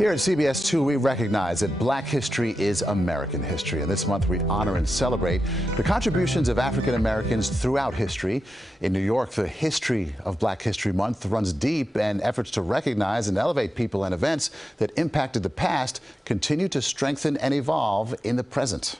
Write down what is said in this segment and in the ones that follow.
Here at CBS 2, we recognize that Black history is American history. And this month, we honor and celebrate the contributions of African Americans throughout history. In New York, the history of Black History Month runs deep, and efforts to recognize and elevate people and events that impacted the past continue to strengthen and evolve in the present.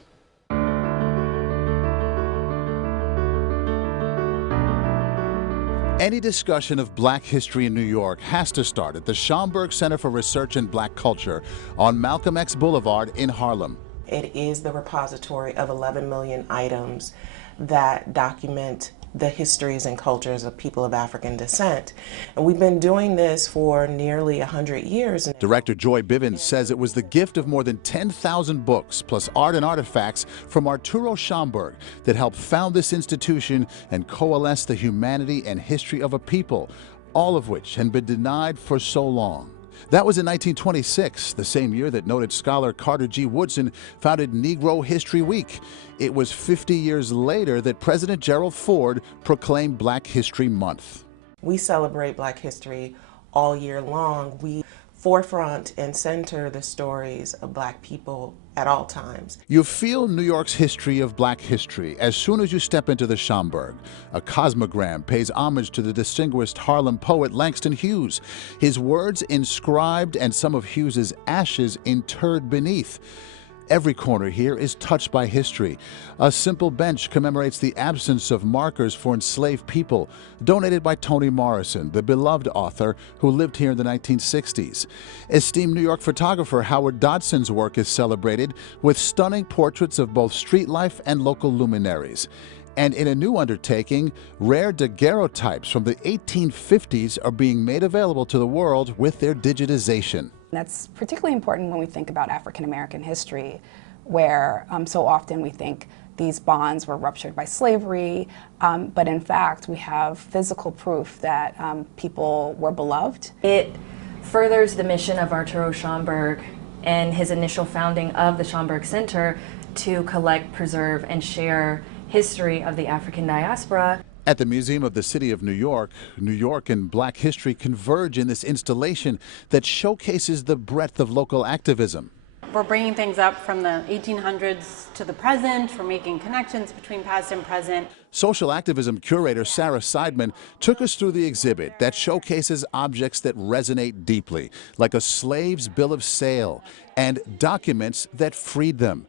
Any discussion of Black history in New York has to start at the Schomburg Center for Research in Black Culture on Malcolm X Boulevard in Harlem. It is the repository of 11 million items that document the histories and cultures of people of African descent. And we've been doing this for nearly 100 years. Director Joy Bivens says it was the gift of more than 10,000 books, plus art and artifacts from Arturo Schomburg, that helped found this institution and coalesce the humanity and history of a people, all of which had been denied for so long. That was in 1926, the same year that noted scholar Carter G. Woodson founded Negro History Week. It was 50 years later that President Gerald Ford proclaimed Black History Month. We celebrate Black history all year long. We forefront and center the stories of Black people at all times. You feel New York's history of Black history as soon as you step into the Schomburg. A cosmogram pays homage to the distinguished Harlem poet Langston Hughes, his words inscribed and some of Hughes's ashes interred beneath. Every corner here is touched by history. A simple bench commemorates the absence of markers for enslaved people, donated by Toni Morrison, the beloved author who lived here in the 1960s. Esteemed New York photographer Howard Dodson's work is celebrated with stunning portraits of both street life and local luminaries. And in a new undertaking, rare daguerreotypes from the 1850s are being made available to the world with their digitization. That's particularly important when we think about African American history, where so often we think these bonds were ruptured by slavery, but in fact we have physical proof that people were beloved. It furthers the mission of Arturo Schomburg and his initial founding of the Schomburg Center to collect, preserve, and share history of the African diaspora. At the Museum of the City of New York and Black history converge in this installation that showcases the breadth of local activism. We're bringing things up from the 1800s to the present. We're making connections between past and present. Social activism curator Sarah Seidman took us through the exhibit that showcases objects that resonate deeply, like a slave's bill of sale and documents that freed them.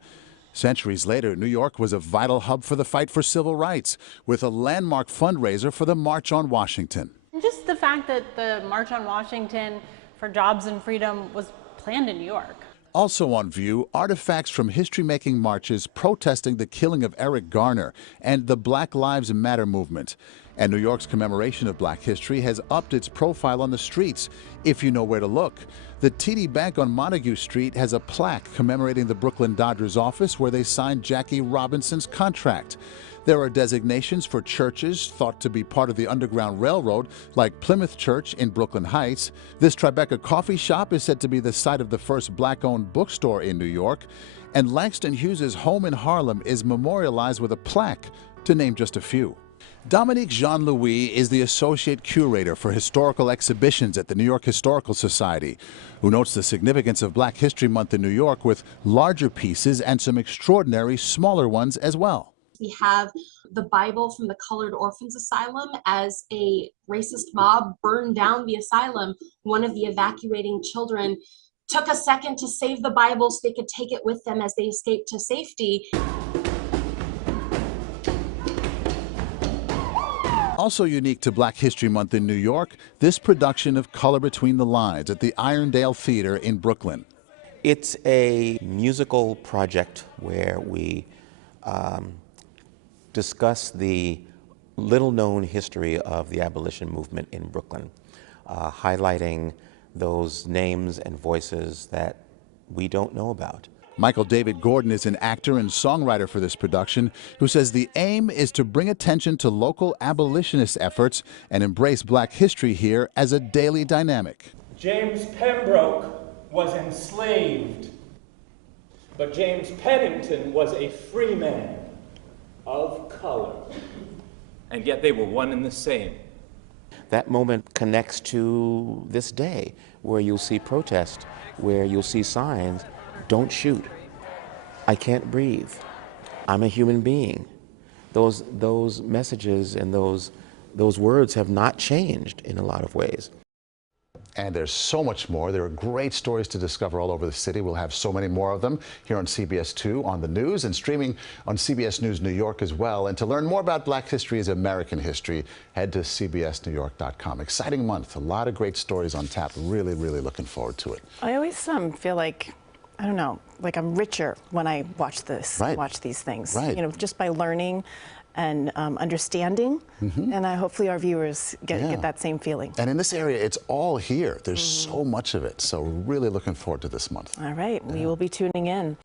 Centuries later, New York was a vital hub for the fight for civil rights, with a landmark fundraiser for the March on Washington. Just the fact that the March on Washington for Jobs and Freedom was planned in New York. Also on view, artifacts from history-making marches protesting the killing of Eric Garner and the Black Lives Matter movement. And New York's commemoration of Black history has upped its profile on the streets, if you know where to look. The TD Bank on Montague Street has a plaque commemorating the Brooklyn Dodgers office where they signed Jackie Robinson's contract. There are designations for churches thought to be part of the Underground Railroad, like Plymouth Church in Brooklyn Heights. This Tribeca coffee shop is said to be the site of the first Black-owned bookstore in New York. And Langston Hughes's home in Harlem is memorialized with a plaque, to name just a few. Dominique Jean-Louis is the Associate Curator for Historical Exhibitions at the New York Historical Society, who notes the significance of Black History Month in New York with larger pieces and some extraordinary smaller ones as well. We have the Bible from the Colored Orphans Asylum. As a racist mob burned down the asylum, one of the evacuating children took a second to save the Bible so they could take it with them as they escaped to safety. Also unique to Black History Month in New York, this production of Color Between the Lines at the Irondale Theater in Brooklyn. It's a musical project where we discuss the little-known history of the abolition movement in Brooklyn, highlighting those names and voices that we don't know about. Michael David Gordon is an actor and songwriter for this production, who says the aim is to bring attention to local abolitionist efforts and embrace Black history here as a daily dynamic. James Pembroke was enslaved, but James Pennington was a free man of color. And yet they were one and the same. That moment connects to this day, where you'll see protest, where you'll see signs, don't shoot, I can't breathe, I'm a human being. Those messages and those words have not changed in a lot of ways. And there's so much more. There are great stories to discover all over the city. We'll have so many more of them here on CBS 2 on the news and streaming on CBS News New York as well. And to learn more about Black history as American history, head to cbsnewyork.com. Exciting month. A lot of great stories on tap. Really, really looking forward to it. I always feel like, I don't know, like I'm richer when I watch this, Right. watch these things. Right. You know, just by learning and understanding, and hopefully our viewers get that same feeling. And in this area, it's all here. There's so much of it. So really looking forward to this month. All right, we will be tuning in.